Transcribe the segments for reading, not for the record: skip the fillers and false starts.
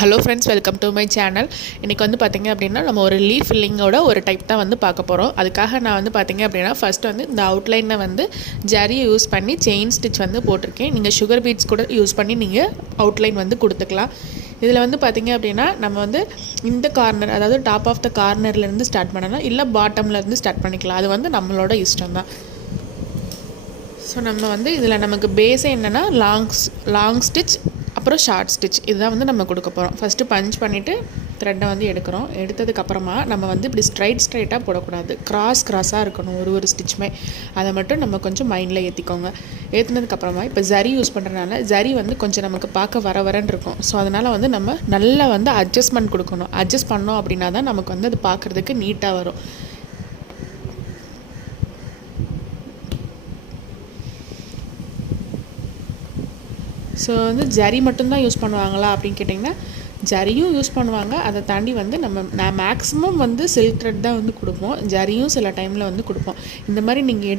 Hello friends, welcome to my channel. இன்றைக்கி வந்து பார்த்திங்க அப்படின்னா நம்ம ஒரு லீஃப் ஃபில்லிங்கோட ஒரு டைப் தான் வந்து பார்க்க போகிறோம். அதுக்காக நான் வந்து பார்த்திங்க அப்படின்னா ஃபஸ்ட்டு வந்து இந்த அவுட்லைனை வந்து ஜரியை யூஸ் பண்ணி செயின் ஸ்டிச் வந்து போட்டிருக்கேன். நீங்கள் சுகர் பீட்ஸ் கூட யூஸ் பண்ணி நீங்கள் அவுட்லைன் வந்து கொடுத்துக்கலாம். இதில் வந்து பார்த்திங்க அப்படின்னா நம்ம வந்து இந்த கார்னர், அதாவது டாப் ஆஃப் த கார்னர்லேருந்து ஸ்டார்ட் பண்ணலாம், இல்லை பாட்டம்லேருந்து ஸ்டார்ட் பண்ணிக்கலாம். அது வந்து நம்மளோட இஷ்டம் தான். ஸோ நம்ம வந்து இதில் நமக்கு பேஸே என்னென்னா லாங் ஸ்டிச் அப்புறம் ஷார்ட் ஸ்டிச் இதுதான் வந்து நம்ம கொடுக்க போகிறோம். ஃபஸ்ட்டு பஞ்ச் பண்ணிவிட்டு த்ரெட்டை வந்து எடுக்கிறோம். எடுத்ததுக்கப்புறமா நம்ம வந்து இப்படி ஸ்ட்ரைட்டாக போடக்கூடாது, கிராஸாக இருக்கணும் ஒரு ஸ்டிச்சுமே. அதை மட்டும் நம்ம கொஞ்சம் மைண்டில் ஏற்றிக்கோங்க. ஏற்றினதுக்கப்புறமா இப்போ ஜரி யூஸ் பண்ணுறதுனால ஜரி வந்து கொஞ்சம் நமக்கு பார்க்க வரன்னு இருக்கும். ஸோ அதனால் வந்து நம்ம நல்லா வந்து அட்ஜஸ்ட்மெண்ட் கொடுக்கணும். அட்ஜஸ்ட் பண்ணோம் அப்படின்னா தான் நமக்கு வந்து அது பார்க்குறதுக்கு நீட்டாக வரும். ஸோ வந்து ஜரி மட்டும்தான் யூஸ் பண்ணுவாங்களா அப்படின்னு கேட்டிங்கன்னா, ஜரியும் யூஸ் பண்ணுவாங்க. அதை தாண்டி வந்து நான் மேக்ஸிமம் வந்து சில்க் த்ரெட் தான் வந்து கொடுப்போம். ஜரியும் சில டைமில் வந்து கொடுப்போம். இந்த மாதிரி நீங்கள்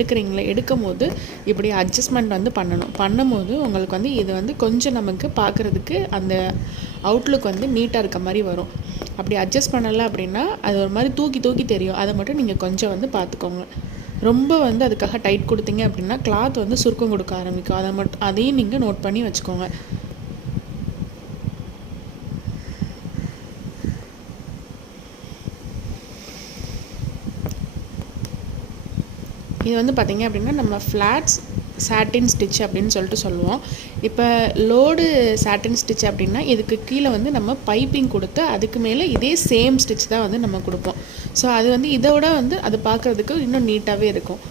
எடுக்கும் போது இப்படி அட்ஜஸ்ட்மெண்ட் வந்து பண்ணும்போது உங்களுக்கு வந்து இது வந்து கொஞ்சம் நமக்கு பார்க்குறதுக்கு அந்த அவுட்லுக் வந்து நீட்டாக இருக்க மாதிரி வரும். அப்படி அட்ஜஸ்ட் பண்ணலை அப்படின்னா அது ஒரு மாதிரி தூக்கி தெரியும். அதை மட்டும் நீங்கள் கொஞ்சம் வந்து பார்த்துக்கோங்க. ரொம்ப வந்து அதுக்காக டைட் கொடுத்தீங்க அப்படின்னா கிளாத் வந்து சுருக்கம் கொடுக்க ஆரம்பிக்கும். அதையும் நீங்கள் நோட் பண்ணி வச்சுக்கோங்க. இது வந்து பார்த்திங்க அப்படின்னா நம்ம ஃப்ளாட்ஸ் சாட்டின் ஸ்டிச் அப்படின்னு சொல்லுவோம். இப்போ லோடு சாட்டின் ஸ்டிச் அப்படின்னா இதுக்கு கீழே வந்து நம்ம பைப்பிங் கொடுத்து அதுக்கு மேலே இதே சேம் ஸ்டிச் தான் வந்து நம்ம கொடுப்போம். ஸோ அது வந்து இதோட வந்து அது பார்க்குறதுக்கு இன்னும் நீட்டாகவே இருக்கும்.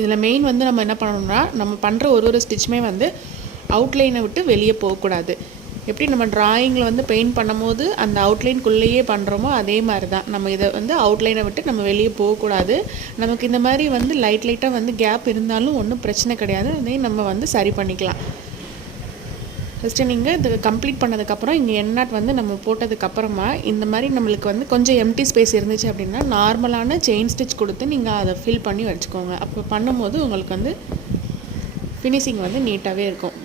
இதில் மெயின் வந்து நம்ம என்ன பண்ணணும்னா, நம்ம பண்ணுற ஒரு ஸ்டிச்சுமே வந்து அவுட்லைனை விட்டு வெளியே போகக்கூடாது. எப்படி நம்ம ட்ராயிங்கில் வந்து பெயிண்ட் பண்ணும்போது அந்த அவுட்லைனுக்குள்ளேயே பண்ணுறோமோ அதே மாதிரி தான் நம்ம இதை வந்து அவுட்லைனை விட்டு நம்ம வெளியே போகக்கூடாது. நமக்கு இந்த மாதிரி வந்து லைட்டாக வந்து கேப் இருந்தாலும் ஒன்றும் பிரச்சனை கிடையாது. அதையும் நம்ம வந்து சரி பண்ணிக்கலாம். ஃபஸ்ட்டு நீங்கள் இது கம்ப்ளீட் பண்ணதுக்கப்புறம் இங்கே எண்ணாட் வந்து நம்ம போட்டதுக்கப்புறமா இந்த மாதிரி நம்மளுக்கு வந்து கொஞ்சம் எம்டி ஸ்பேஸ் இருந்துச்சு அப்படின்னா நார்மலான செயின் ஸ்டிச் கொடுத்து நீங்கள் அதை ஃபில் பண்ணி வச்சுக்கோங்க. அப்போ பண்ணும்போது உங்களுக்கு வந்து ஃபினிஷிங் வந்து நீட்டாகவே இருக்கும்.